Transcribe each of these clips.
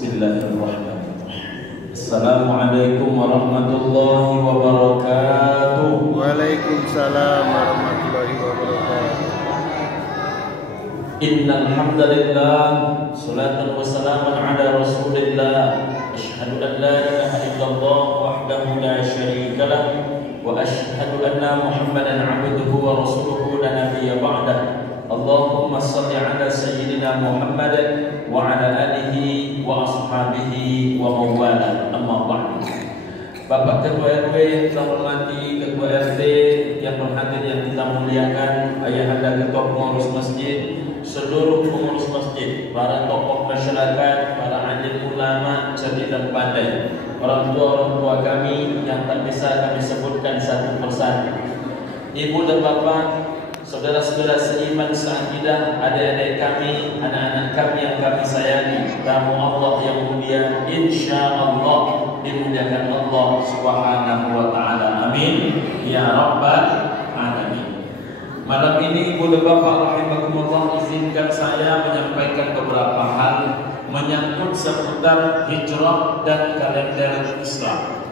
Bismillahirrahmanirrahim. Assalamualaikum warahmatullahi wabarakatuh. Waalaikumsalam warahmatullahi wabarakatuh. Innal hamdalillah, salatan wa salaman ala Rasulillah. Asyhadu an la ilaha illallah wahdahu la syarika lah wa asyhadu anna Muhammadan 'abduhu wa rasuluhu la nabiyya ba'dah. Allahumma shalli ala sayyidina Muhammad wa ala alihi wa ashabihi wa mawala. Amma ba'd. Bapak Ketua RW yang kita hormati, Ketua RT yang berhadir yang kita muliakan, ayahanda ketua pengurus masjid, seluruh pengurus masjid, para tokoh masyarakat, para alim ulama, cerdik dan pandai, orang tua kami yang tak bisa kami sebutkan satu persatu, ibu dan bapak, saudara-saudara seiman seakidah, adik-adik kami, anak-anak kami yang kami sayangi, tamu Allah yang mulia, insya Allah dimuliakan Allah Subhanahu wa taala. Amin ya rabbal alamin. Malam ini ibu dan bapak rahimakumullah, izinkan saya menyampaikan beberapa hal menyangkut seputar hijrah dan kalender Islam.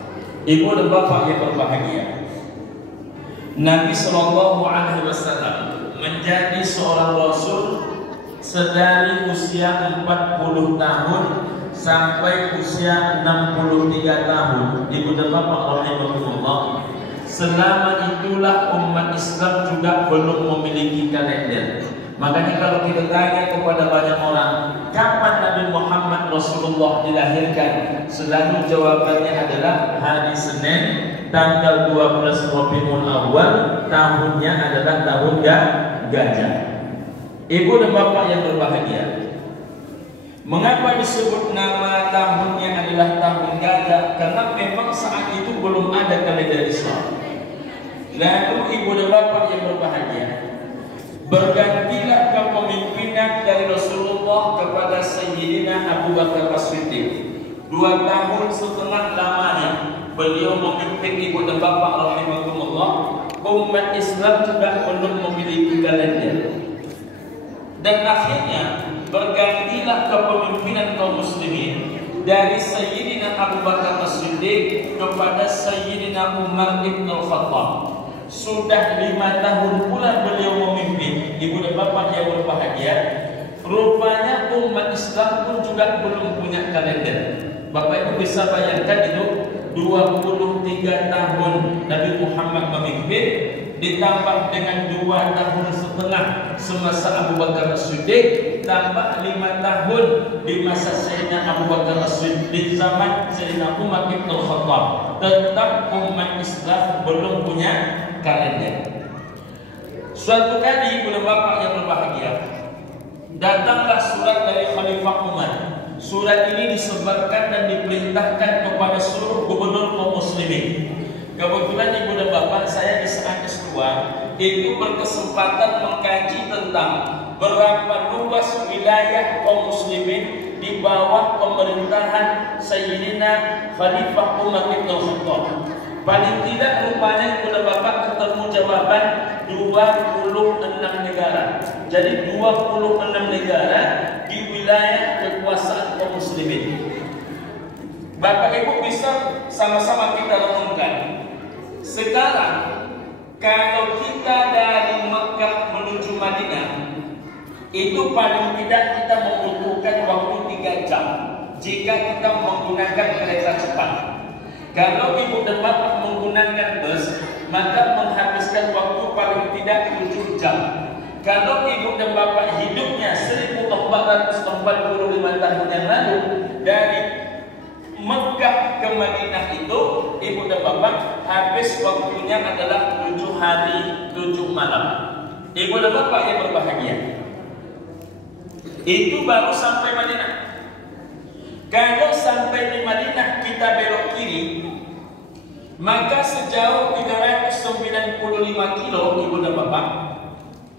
Ibu dan bapak yang berbahagia, Nabi Shallallahu Alaihi Wasallam menjadi seorang Rasul sedari usia 40 tahun sampai usia 63 tahun. Ibu dan bapak rahimahumullah, selama itulah umat Islam juga belum memiliki kalender. Makanya kalau kita tanya kepada banyak orang, kapan Nabi Muhammad Rasulullah dilahirkan, selalu jawabannya adalah hari Senin tanggal 12 Rabiul Awal, tahunnya adalah tahun gajah. Ibu dan bapak yang berbahagia, mengapa disebut nama tahunnya adalah tahun gajah? Karena memang saat itu belum ada kalender Islam. Lalu ibu dan bapak yang berbahagia, bergantilah kepemimpinan dari Rasulullah kepada Sayyidina Abu Bakar As-Siddiq. 2 tahun setengah lamanya beliau memimpin ibu dan bapak rahimahumullah. Umat Islam juga belum memiliki kalender. Dan akhirnya bergantilah kepemimpinan kaum muslimin dari Sayyidina Abu Bakar As-Siddiq kepada Sayyidina Umar ibn al-Khattab. Sudah 5 tahun pula beliau memimpin, ibu dan bapak yang berbahagia. Rupanya umat Islam pun juga belum punya kalender. Bapak ibu bisa bayangkan itu 23 tahun Nabi Muhammad memimpin, ditambah dengan 2 tahun setengah semasa Abu Bakar As-Siddiq, tambah 5 tahun di masa Sayyidina Abu Bakar As-Siddiq, di zaman Sayyidina Umar ibn al-Khattab. Tetap umat Islam belum punya kalender. Suatu kali ibu dan bapak yang berbahagia, datanglah surat dari Khalifah Umar. Surat ini disebarkan dan diperintahkan kepada seluruh gubernur kaum muslimin. Kebetulan ibu dan bapak, saya di saat S2 itu berkesempatan mengkaji tentang berapa luas wilayah kaum muslimin di bawah pemerintahan Sayyidina Khalifah Umar bin Khattab. Paling tidak rupanya ibu dan bapak ketemu jawaban 26 negara. Jadi 26 negara di wilayah kekuasaan kaum muslimin. Bapak ibu bisa sama-sama kita renungkan. Sekarang kalau kita dari Mekah menuju Madinah, itu paling tidak kita membutuhkan waktu 3 jam jika kita menggunakan kereta cepat. Kalau ibu dan bapak menggunakan bus, maka menghabiskan waktu paling tidak 7 jam. Kalau ibu dan bapak hidupnya 1445 tahun yang lalu, dari Mekah ke Madinah itu, ibu dan bapak habis waktunya adalah 7 hari 7 malam. Ibu dan bapak yang berbahagia, itu baru sampai Madinah. Kalau sampai di Madinah kita belok kiri, maka sejauh 395 kilo ibu dan bapak,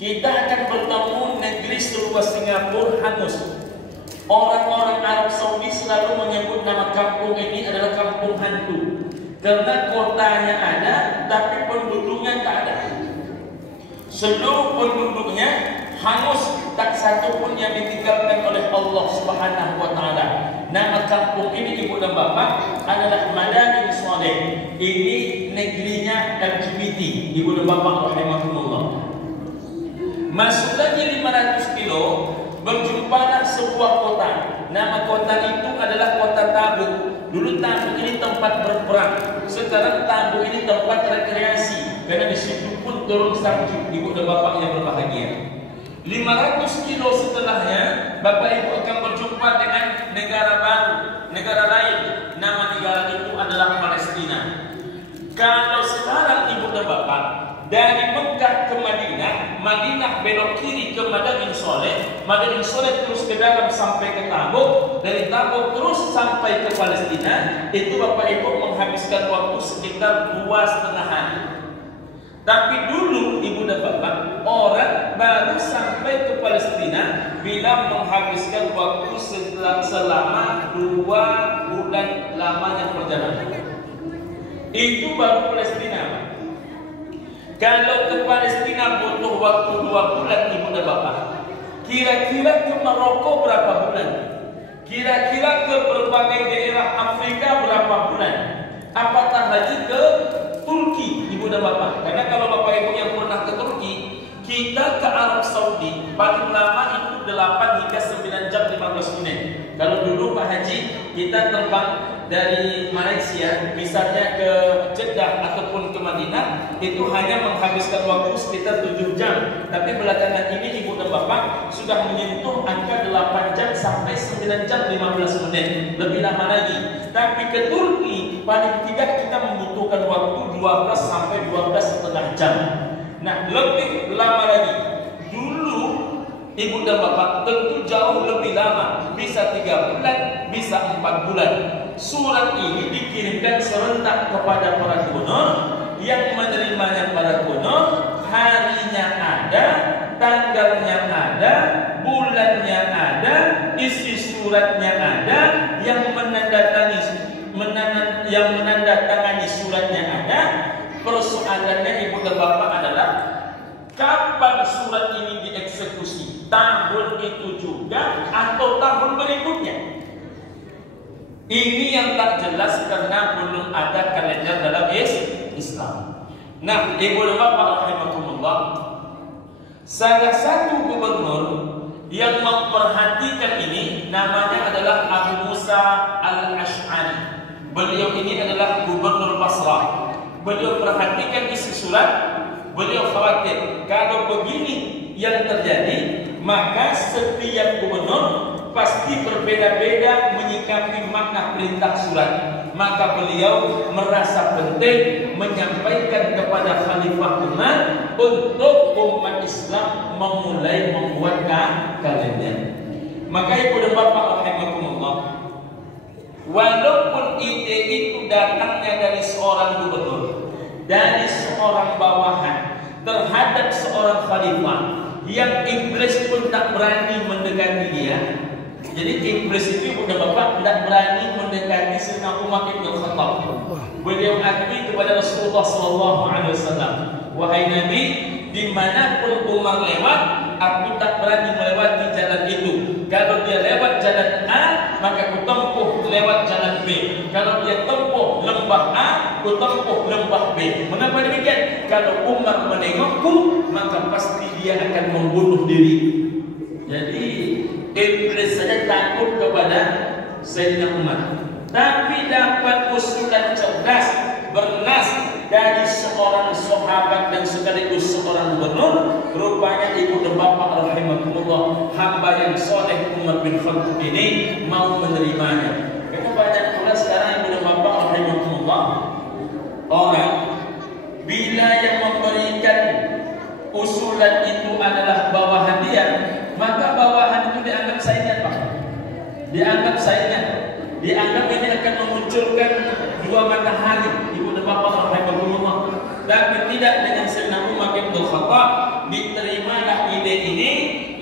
kita akan bertemu negeri seluas Singapura hangus. Orang-orang Arab Saudi selalu menyebut nama kampung ini adalah kampung hantu, karena kotanya ada tapi penduduknya tak ada. Seluruh penduduknya hangus, tak satu pun yang ditinggalkan oleh Allah Subhanahu wa taala. Nama kampung ini ibu dan bapak adalah Madain Soleh. Ini negerinya LGBT, ibu dan bapak rahimahumullah. Masuk lagi 500 kilo, berjumpalah sebuah kota. Nama kota itu adalah kota Tabuk. Dulu Tabuk ini tempat berperang. Sekarang Tabuk ini tempat rekreasi. Karena di situ pun turun salju, ibu dan bapak yang berbahagia. 500 kilo setelahnya, bapak ibu akan berjumpa dengan negara baru, negara lain. Nama negara itu adalah Palestina. Kalau sekarang ibu dan bapak dari Mekah ke Madinah, Madinah belok kiri ke Madain Soleh, Madain Soleh terus ke dalam sampai ke Tabuk, dari Tabuk terus sampai ke Palestina, itu bapak ibu menghabiskan waktu sekitar 2,5 hari. Tapi dulu ibu dan bapak, orang baru sampai ke Palestina bila menghabiskan waktu selama 2 bulan lamanya perjalanan. Itu baru Palestina. Kalau ke Palestina butuh waktu 2 bulan ibu dan bapak. Kira-kira ke Maroko berapa bulan? Kira-kira ke berbagai daerah Afrika berapa bulan? Apatah lagi ke Turki ibu dan bapak. Karena kalau bapak ibu yang pernah ke Turki, kita ke Arab Saudi paling lama itu 8 hingga 9 jam 15 menit. Kalau dulu Pak Haji kita terbang dari Malaysia misalnya ke Jeddah ataupun ke Madinah, itu hanya menghabiskan waktu sekitar 7 jam. Tapi belakangan ini ibu dan bapak sudah menyentuh angka 8 jam sampai 9 jam 15 menit, lebih lama lagi. Tapi ke Turki paling tidak kita membutuhkan waktu 12 sampai 12,5 jam. Nah, lebih lama lagi. Dulu ibu dan bapak tentu jauh lebih lama, bisa 3 bulan, bisa 4 bulan. Surat ini dikirimkan serentak kepada para gubernur, yang menerimanya para gubernur, harinya ada, tanggalnya ada, bulannya ada, isi suratnya ada, yang menandatangani suratnya ada. Persoalannya ibu dan bapak adalah kapan surat ini dieksekusi? Tahun itu juga atau tahun berikutnya? Ini yang tak jelas karena belum ada kalender dalam Islam. Nah, ibu dan bapak rahimakumullah, salah satu gubernur yang memperhatikan ini namanya adalah Abu Musa Al-Ash'ari. Beliau ini adalah gubernur Basrah. Beliau perhatikan isi surat. Beliau khawatir kalau begini yang terjadi, maka setiap gubernur pasti berbeda-beda menyikapi makna perintah surat. Maka beliau merasa penting menyampaikan kepada Khalifah Umar untuk umat Islam memulai membuat kalender. Maka ibu dan bapak rahimakumullah, walaupun ide itu datangnya dari seorang gubernur, dari seorang bawahan terhadap seorang khalifah yang iblis pun tak berani mendekati dia. Jadi iblis itu ibu dan bapak tidak berani mendekati Sayyidina Umar bin Khattab. Beliau akui kepada Rasulullah SAW, wahai Nabi, dimanapun Umar lewat, aku tak berani melewati jalan itu. Kalau dia lewat jalan A, maka aku tempuh lewat jalan B. Kalau dia tempuh lembah A, aku tempuh lembah B. Mengapa demikian? Kalau Umar menengokku, maka pasti dia akan membunuh diri. Jadi iblis saja takut kepada Sayyidina Umar. Tapi dapat usulan cerdas bernas dari seorang sahabat dan sekaligus seorang gubernur, rupanya ibu dan bapak rahimakumullah, hamba yang soleh Umar bin Khattab ini mau menerimanya. Karena banyak orang sekarang ibu dan bapak rahimakumullah, orang bila yang memberikan usulan itu adalah bawahan dia, maka bawahan itu dianggap saingan, Pak. Dianggap saingan. Dianggap ini akan memunculkan dua matahari, ibu dan bapak rahimahullah. Tapi tidak dengan Sayyidina Umar bin Khattab. Diterimalah ide ini,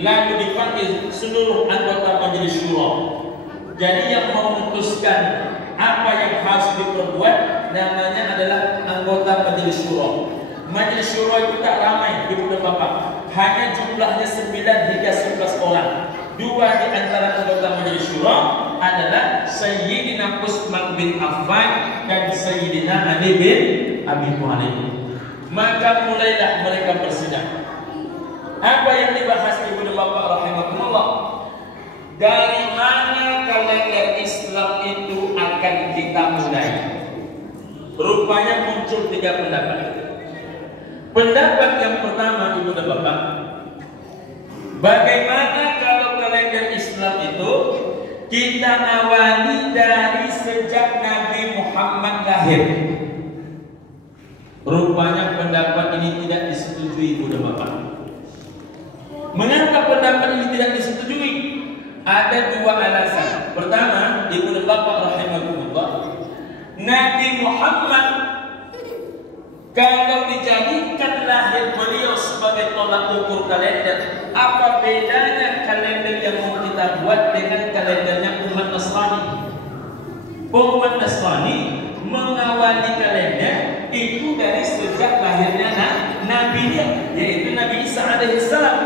lalu dipanggil seluruh anggota majelis syura. Jadi yang memutuskan apa yang harus diperbuat namanya adalah anggota majelis syura. Majelis syura itu tak ramai, ibu dan bapak. Hanya jumlahnya 9 hingga 11 orang. Dua di antara anggota Majelis Syuro adalah Sayyidina Utsman bin Affan dan Sayyidina Ali bin Abi Thalib. Maka mulailah mereka bersidang. Apa yang dibahas ibu dan bapak rahimahumullah? Dari mana kalender Islam itu akan kita mulai? Rupanya muncul 3 pendapat. Pendapat yang pertama ibu dan bapak, bagaimana kalau kalender Islam itu kita awali dari sejak Nabi Muhammad lahir? Rupanya pendapat ini tidak disetujui ibu dan bapak. Mengapa pendapat ini tidak disetujui? Ada 2 alasan. Pertama, ibu dan bapak rahimahumullah, Nabi Muhammad kalau dijadikan lahir beliau sebagai tolak ukur kalender, apa bedanya kalender yang mau kita buat dengan kalendernya umat Nasrani? Umat Nasrani mengawali kalender itu dari sejak lahirnya Nabi dia, yaitu Nabi Isa alaihissalam.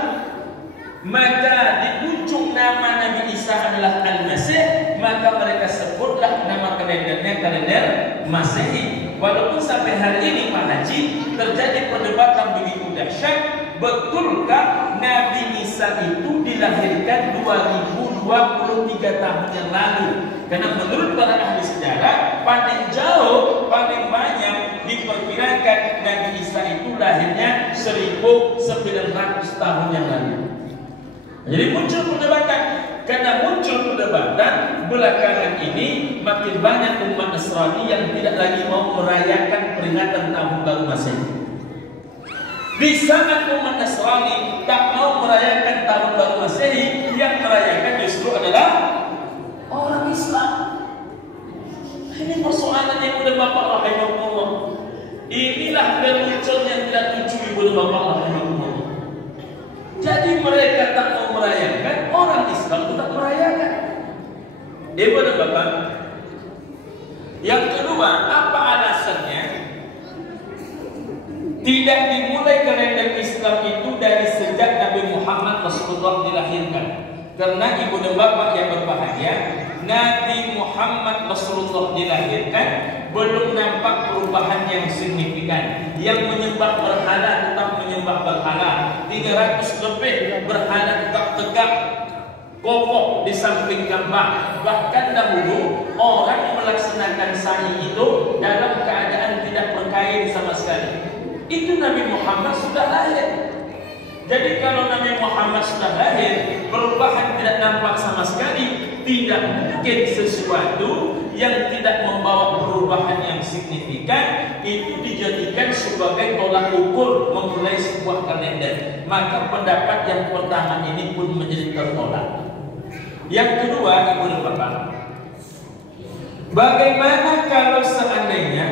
Maka di ujung nama Nabi Isa adalah Al-Masih, maka mereka sebutlah nama kalendernya kalender Masehi. Walaupun sampai hari ini Pak Haji terjadi perdebatan begitu dahsyat, betulkah Nabi Isa itu dilahirkan 2023 tahun yang lalu? Karena menurut para ahli sejarah, paling jauh, paling banyak diperkirakan Nabi Isa itu lahirnya 1900 tahun yang lalu. Jadi muncul perdebatan. Karena muncul perdebatan, belakangan ini makin banyak umat Nasrani yang tidak lagi mau merayakan peringatan tahun baru Masehi. Di saat umat Nasrani tak mau merayakan tahun baru Masehi, yang merayakan justru adalah orang Islam. Ini persoalan yang udah bapak rahimahumullah. Inilah bermuncul yang tidak lucu ibu dan bapak rahimahumullah. Jadi mereka tak mau merayakan, orang Islam tetap merayakan. Ibu dan bapak. Yang kedua, apa alasannya? Tidak dimulai kalender Islam itu dari sejak Nabi Muhammad Rasulullah dilahirkan. Karena ibu dan bapak yang berbahagia, Nabi Muhammad Rasulullah dilahirkan belum nampak perubahan yang signifikan. Yang menyembah berhala tetap menyembah berhala. 300 lebih berhala tetap tegak kokoh di samping Ka'bah. Bahkan dahulu orang melaksanakan sa'i itu dalam keadaan tidak berkain sama sekali. Itu Nabi Muhammad sudah lahir. Jadi kalau Nabi Muhammad sudah lahir, perubahan tidak nampak sama sekali. Tidak mungkin sesuatu yang tidak membawa perubahan yang signifikan itu dijadikan sebagai tolak ukur memulai sebuah kalender. Maka pendapat yang pertama ini pun menjadi tertolak. Yang kedua, ibu dan bapak, bagaimana kalau seandainya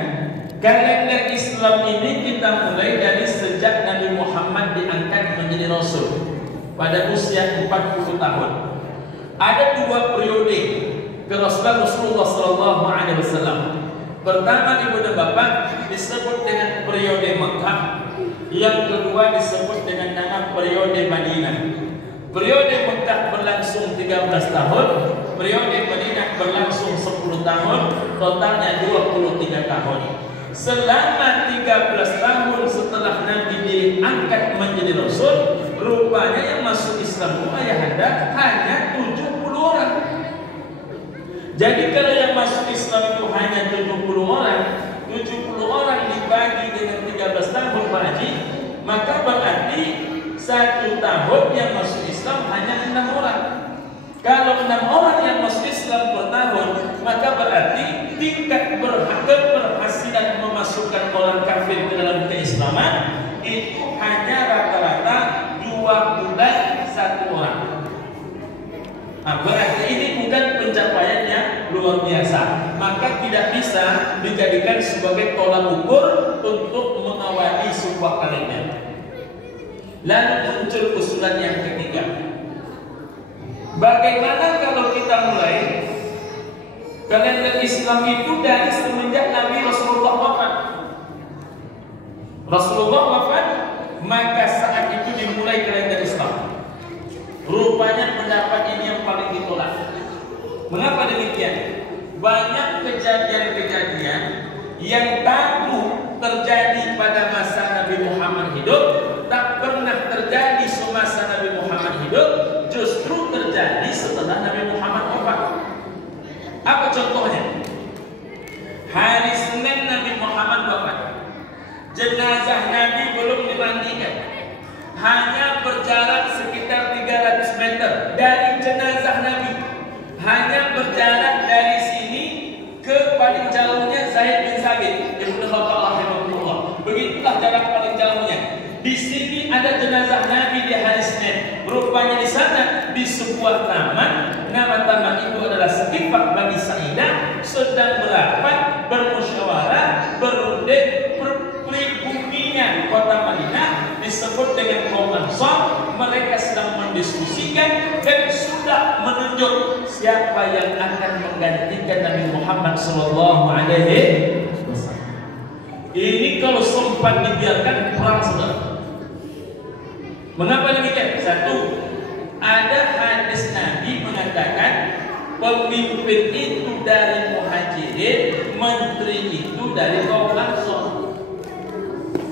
kalender Islam ini kita mulai dari sejak Nabi Muhammad diangkat menjadi Rasul pada usia 40 tahun. Ada 2 periode kerasulan Rasulullah SAW. Pertama ibu dan bapak disebut dengan periode Mekah. Yang kedua disebut dengan nama periode Madinah. Periode Mekah berlangsung 13 tahun, periode Madinah berlangsung 10 tahun, totalnya 23 tahun. Selama 13 tahun setelah Nabi diangkat menjadi Rasul, rupanya yang masuk Islam ayahanda hanya 70 orang. Jadi kalau yang masuk Islam itu hanya 70 orang, 70 orang dibagi dengan 13 tahun Pak Haji, maka berarti 1 tahun yang masuk Islam hanya 6 orang. Kalau 6 orang yang masuk Islam per tahun, maka berarti tingkat keberhasilan memasukkan orang kafir ke dalam keislaman itu hanya rata-rata 2 bulan 1 orang. Nah, berarti ini bukan pencapaian yang luar biasa. Maka tidak bisa dijadikan sebagai tolak ukur untuk mengawali sebuah kalender. Lalu muncul usulan yang ketiga. Bagaimana kalau kita mulai kalender Islam itu dari semenjak Nabi Rasulullah wafat? Rasulullah wafat, maka saat itu dimulai kalender Islam. Rupanya Makanya pendapat ini yang paling ditolak. Mengapa demikian? Banyak kejadian-kejadian yang tahu terjadi pada masa Nabi Muhammad hidup, tak pernah terjadi semasa Nabi Muhammad hidup, justru terjadi setelah Nabi Muhammad wafat. Apa contohnya? Hari Senin Nabi Muhammad wafat, jenazah Nabi belum dimandikan, hanya berjarak sekitar 300 meter dari jenazah Nabi, hanya berjarak dari sini ke paling jauhnya Zaid bin Sabit ibnu Bapak rahimahullah. Begitulah jarak paling jauhnya. Di sini ada jenazah Nabi di hari Senin. Rupanya di sana di sebuah taman. Nama taman itu adalah Sakifah Bani Sa'idah, sedang berapat, bermusyawarah, berunding, pribuminya kota Madinah disebut dengan kaum Ansar. Mereka sedang mendiskusikan dan sudah menunjuk siapa yang akan menggantikan Nabi Muhammad sallallahu alaihi wasallam. Ini kalau sempat dibiarkan perang saudara. Mengapa demikian? Satu, ada hadis Nabi mengatakan pemimpin itu dari Muhajirin, menteri itu dari kaum Ansar.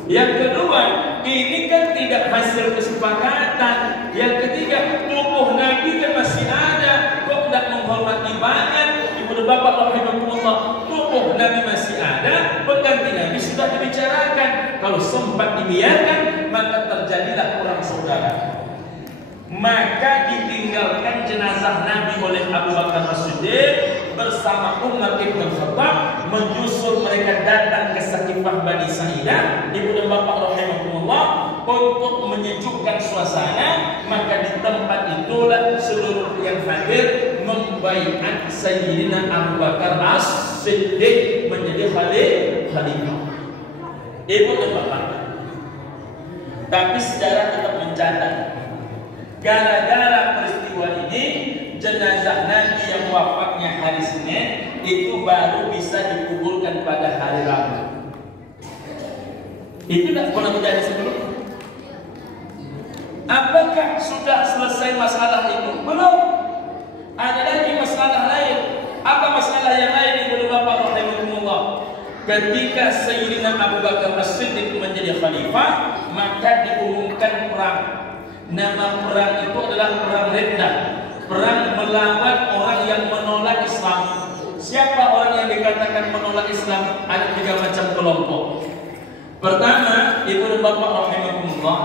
Yang kedua, ini kan tidak hasil kesepakatan. Yang ketiga, tubuh Nabi kan masih ada, kok tidak menghormati banget. Ibu dan bapak rahimahullah, tubuh Nabi masih ada, pengganti Nabi sudah dibicarakan. Kalau sempat dibiarkan, maka terjadilah perang saudara. Maka ditinggalkan jenazah Nabi oleh Abu Bakar As-Siddiq bersama Umar bin Khattab, menyusul mereka datang ke Sakifah Bani Sa'idah, ibu dan bapak rahimahumullah, untuk menyejukkan suasana. Maka di tempat itulah seluruh yang hadir membaiat Sayyidina Abu Bakar As-Siddiq menjadi khalifah. Ibu dan bapak, tapi sejarah tetap mencatat, gara-gara peristiwa ini, jenazah Nabi yang wafatnya hari Senin itu baru bisa dikuburkan pada hari Rabu. Itu tidak pernah terjadi sebelumnya. Apakah sudah selesai masalah itu? Belum. Ada lagi masalah lain. Apa masalah yang lain ibu bapak rahimahumullah? Ketika Sayyidina Abu Bakar As-Siddiq menjadi khalifah, maka diumumkan perang. Nama perang itu adalah perang Riddah, perang melawan orang yang menolak Islam. Siapa orang yang dikatakan menolak Islam? Ada 3 macam kelompok. Pertama, ibu dan bapak rahimahumullah,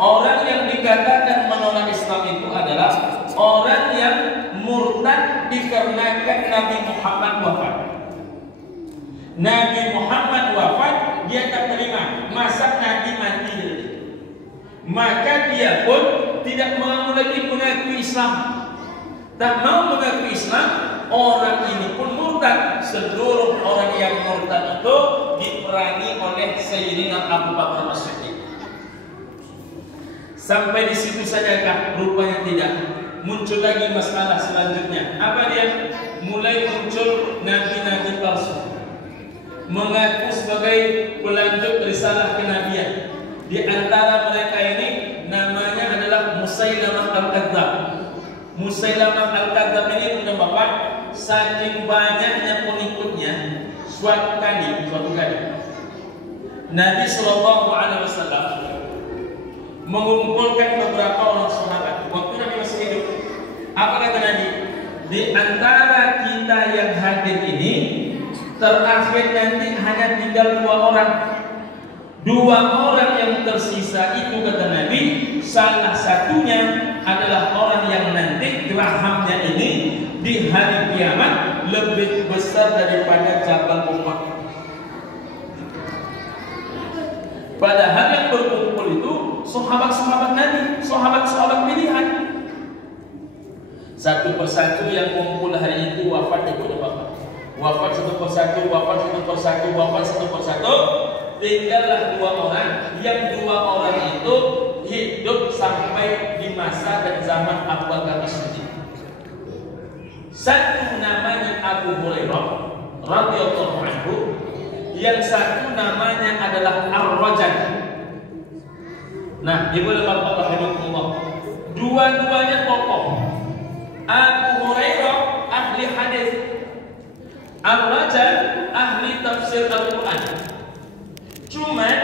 orang yang dikatakan menolak Islam itu adalah orang yang murtad dikarenakan Nabi Muhammad wafat. Nabi Muhammad wafat, dia tak terima masa Nabi mati. Maka dia pun tidak mau lagi mengakui Islam. Tak mau mengakui Islam, orang ini pun murtad. Seluruh orang yang murtad itu diperangi oleh Sayyidina Abu Bakar As-Siddiq. Sampai di situ sajakah? Rupanya tidak. Muncul lagi masalah selanjutnya. Apa dia? Mulai muncul nabi-nabi palsu, mengaku sebagai pelanjut risalah kenabian. Di antara mereka ini namanya adalah Musailamah Al-Kadzab. Musailamah Al-Kadzab ini punya bapak, saking banyaknya pengikutnya, suatu kali Nabi Shallallahu Alaihi Wasallam mengumpulkan beberapa orang sahabat waktu Nabi masih hidup. Apa kata Nabi? Di antara kita yang hadir ini, terakhir nanti hanya tinggal 2 orang. 2 orang yang tersisa itu kata Nabi, salah satunya adalah orang yang nanti gerahamnya ini di hari kiamat lebih besar daripada Jabal Uhud. Padahal yang berkumpul itu sahabat-sahabat Nabi, sahabat-sahabat pilihan. Satu persatu yang kumpul hari itu wafat ikut bapak. Wafat satu persatu, wafat satu persatu, wafat satu persatu. Tinggallah 2 orang, yang 2 orang itu hidup sampai di masa dan zaman Abu Bakar As-Siddiq. Satu namanya Abu Hurairah radhiyallahu anhu, yang satu namanya adalah Ar-Rajal. Nah, ibu dan bapak rahimahullah, dua-duanya tokoh. Abu Hurairah ahli hadis, Ar-Rajal ahli tafsir Al-Quran. Cuman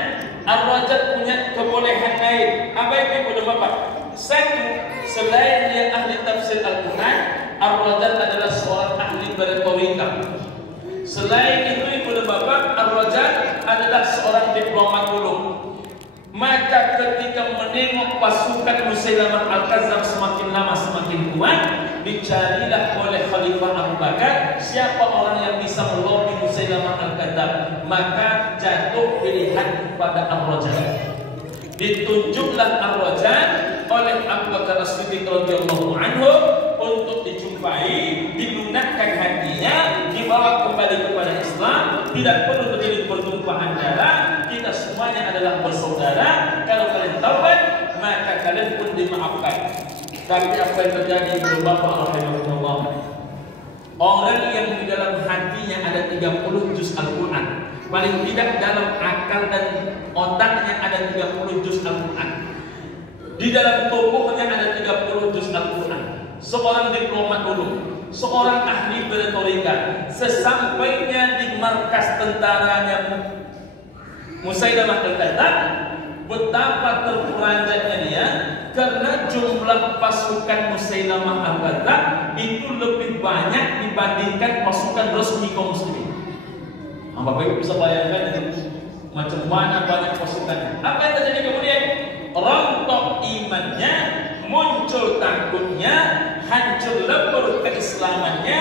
Ar-Rajal punya kebolehan lain. Apa itu ibu bapak? Satu, selain dia ahli tafsir Al-Quran, Ar-Rajal adalah seorang ahli berretorika. Selain itu ibu bapak, Ar-Rajal adalah seorang diplomat ulung. Maka ketika menengok pasukan Musailamah Al-Kadzdzab semakin lama semakin kuat, dicarilah oleh Khalifah Abu Bakar siapa orang yang bisa melobi Musailamah Al-Kadzdzab. Maka jatuh pilihan kepada Ar-Rajal. Ditunjuklah Ar-Rajal oleh Abu Bakar As-Siddiq radhiyallahu anhu untuk dijumpai, dilunakkan hatinya, dibawa kembali kepada Islam. Tidak perlu terjadi pertumpahan darah. Kita semuanya adalah bersaudara. Kalau kalian taubat, maka kalian pun dimaafkan. Tapi apa yang terjadi ibu bapak rahimahullah? Orang yang di dalam hatinya ada 30 juz Al-Quran, paling tidak dalam akal dan otaknya ada 30 juz Al-Quran, di dalam tubuhnya ada 30 juz Al-Quran. Seorang diplomat dulu, seorang ahli berretorika, sesampainya di markas tentaranya Musailamah Al-Kadzdzab, betapa terperanjatnya dia karena jumlah pasukan Musailamah Al-Kadzdzab itu lebih banyak dibandingkan pasukan resmi kaum muslimin. Bapak Ibu bisa bayangkan itu macam mana banyak pasukan. Apa yang terjadi kemudian? Rontok imannya, muncul takutnya, hancur lebur keislamannya,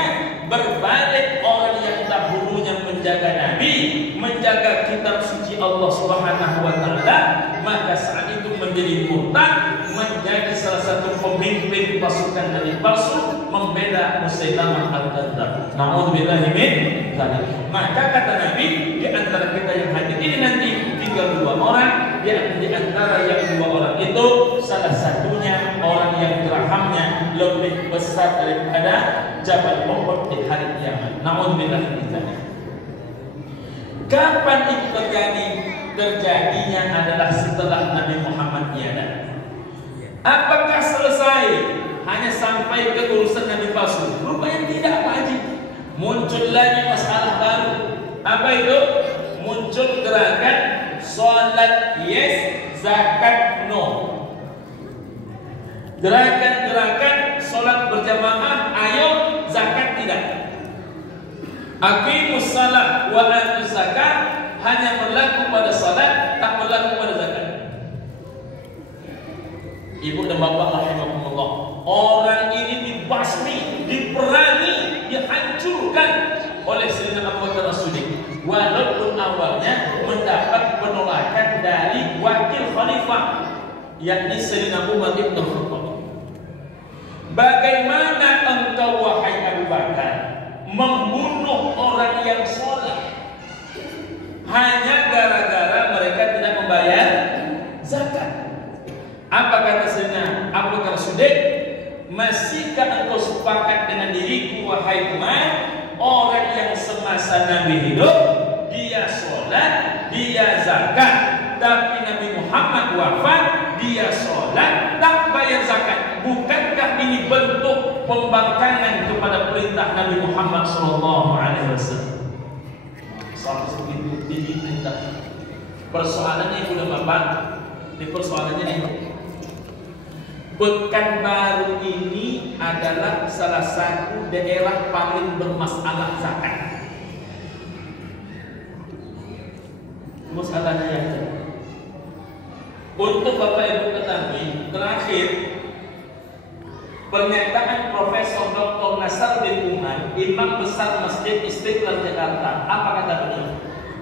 berbalik orang yang dahulunya menjaga Nabi, menjaga kitab suci Allah Subhanahu wa taala, maka saat itu menjadi murtad, menjadi salah satu pemimpin pasukan dari palsu, membela Musailamah Al-Kadzdzab. Na'udzubillahi min dzalik. Maka kata Nabi, di antara kita yang hadir ini nanti tinggal 2 orang, di antara yang 2 orang itu salah satunya orang yang dirhamnya lebih besar daripada Jabal Uhud di hari kiamat. Na'udzubillahi min dzalik. Kapan itu terjadi? Terjadinya adalah setelah Nabi Muhammad tiada. Apakah selesai? Hanya sampai ke urusan Nabi palsu? Rupanya tidak, Pak Haji. Muncul lagi masalah baru. Apa itu? Muncul gerakan sholat yes, zakat no. Gerakan-gerakan sholat berjamaah ayo, zakat tidak. Aqimus salat wa atuz zakat hanya berlaku pada salat, tak berlaku pada zakat. Ibu dan bapak rahimahumullah, orang ini dibasmi, diperangi, dihancurkan oleh Sayyidina Abu Bakar As-Siddiq. Walaupun awalnya mendapat penolakan dari wakil khalifah, yakni Sayyidina Umar bin Khattab. Bagaimana engkau wahai Abu Bakar membunuh orang yang sholat hanya gara-gara mereka tidak membayar zakat? Apa kata Sayyidina Abu Bakar As-Siddiq? Masihkah engkau sepakat dengan diriku wahai Umar, orang yang semasa Nabi hidup dia sholat, dia zakat, tapi Nabi Muhammad wafat, dia sholat, tak bayar zakat. Bukankah ini bentuk pembangkangan kepada perintah Nabi Muhammad SAW? Sampai segitu tinggi perintah. Persoalannya ibu dan bapak, di persoalannya nih, Pekanbaru ini adalah salah satu daerah paling bermasalah zakat. Masalahnya yang untuk Bapak Ibu ketahui, terakhir pernyataan Profesor Dr. Nasaruddin Umar, Imam Besar Masjid Istiqlal Jakarta, apa kata beliau?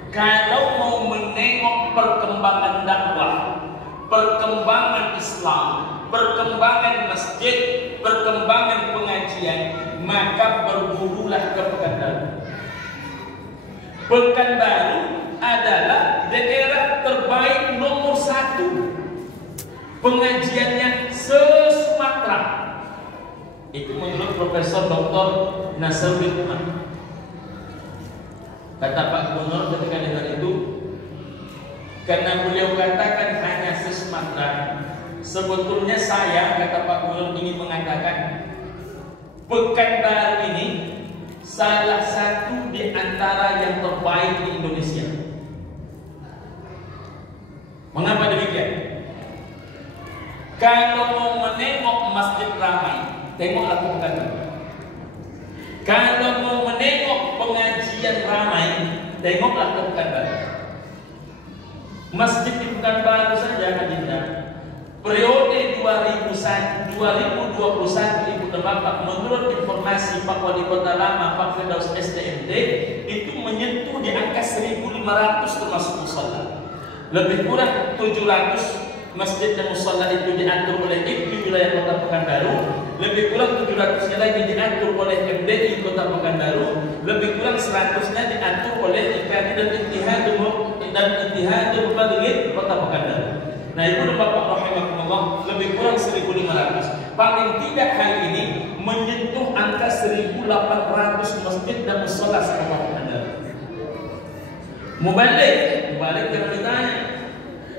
Kalau mau menengok perkembangan dakwah, perkembangan Islam, perkembangan masjid, perkembangan pengajian, maka berburulah ke Pekanbaru. Pekanbaru adalah daerah terbaik nomor 1 pengajiannya se-Sumatera. Itu menurut Profesor Dr. Nasaruddin Umar. Kata Pak Gubernur ketika dengar itu, karena beliau katakan hanya se-Sumatera, sebetulnya saya, kata Pak Gubernur, ingin mengatakan Pekanbaru ini salah satu di antara yang terbaik di Indonesia. Mengapa demikian? Kalau mau menengok masjid ramai, tengoklah ke Pekanbaru. Kalau mau menengok pengajian ramai, tengoklah ke Pekanbaru. Masjid di Pekanbaru saja, Adinda, periode 2021 Ibu dan Bapak, menurut informasi Pak Wali Kota Lama, Pak Firdaus SDMD, itu menyentuh di angka 1.500 termasuk musola. Lebih kurang 700 masjid dan musola itu diatur oleh IPI wilayah Kota Pekanbaru. Lebih kurang 700-nya lagi diatur oleh MDI Kota Pekanbaru. Lebih kurang 100-nya diatur oleh IKANI dan Ittihadul Mubalighin Kota Pekanbaru. Nah, Ibu dan Bapak rahimakumullah, lebih kurang 1.500. Paling tidak hari ini menyentuh angka 1.800 masjid dan musola Kota Pekanbaru. Mubalik jangan ditanya.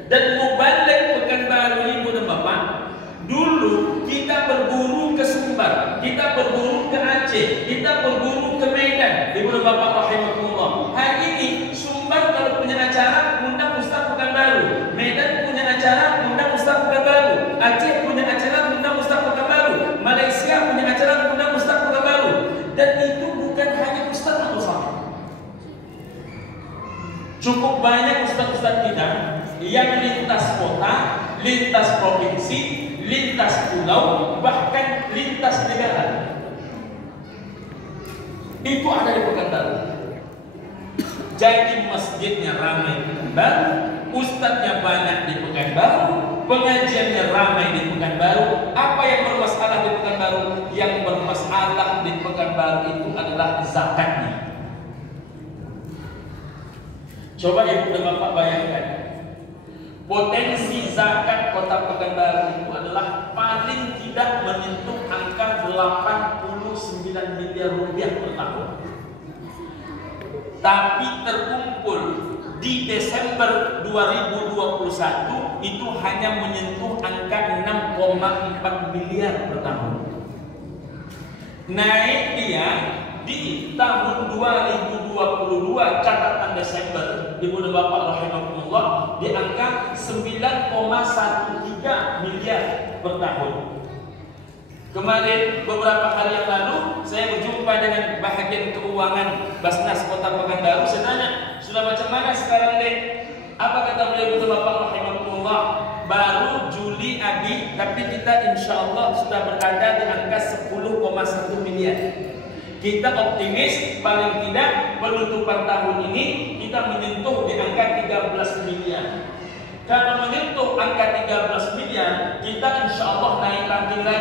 Dan mubalik Pekanbaru, Ibu dan Bapak, dulu kita berburu ke Sumbar, kita berburu ke Aceh, kita berburu ke Medan. Ibu dan Bapak rahimakumullah, hari ini Sumbar kalau punya acara undang Ustaz Pekanbaru, Medan punya acara undang Ustaz Pekanbaru, Aceh punya acara undang Ustaz Pekanbaru, Malaysia punya acara undang Ustaz Pekanbaru. Dan itu bukan hanya Ustaz atau Ustaz. Cukup banyak ustaz-ustaz kita yang lintas kota, lintas provinsi, lintas pulau, bahkan lintas negara. Itu ada di Pekanbaru. Jadi masjidnya ramai di Pekanbaru, ustadznya banyak di Pekanbaru, pengajiannya ramai di Pekanbaru. Apa yang bermasalah di Pekanbaru? Yang bermasalah di Pekanbaru itu adalah zakatnya. Coba Ibu dan Bapak bayangkan, potensi zakat Kota Pekanbaru itu adalah paling tidak menyentuh angka 89 miliar rupiah per tahun. Tapi terkumpul di Desember 2021 itu hanya menyentuh angka 6,4 miliar per tahun. Naik dia di tahun 2022 catatan Desember, Ibu dan Bapak rahimakumullah, di angka 9,13 miliar per tahun. Kemarin beberapa hari yang lalu saya berjumpa dengan bahagian keuangan Basnas Kota Pekanbaru. Saya tanya, sudah macam mana sekarang dek? Apa kata beliau? Ibu dan Bapak rahimakumullah, baru Juli Abi, tapi kita insya Allah sudah berada di angka 10,1 miliar. Kita optimis paling tidak penutupan tahun ini kita menyentuh di angka 13 miliar. Kalau menyentuh angka 13 miliar, kita insya Allah naik ranking lagi.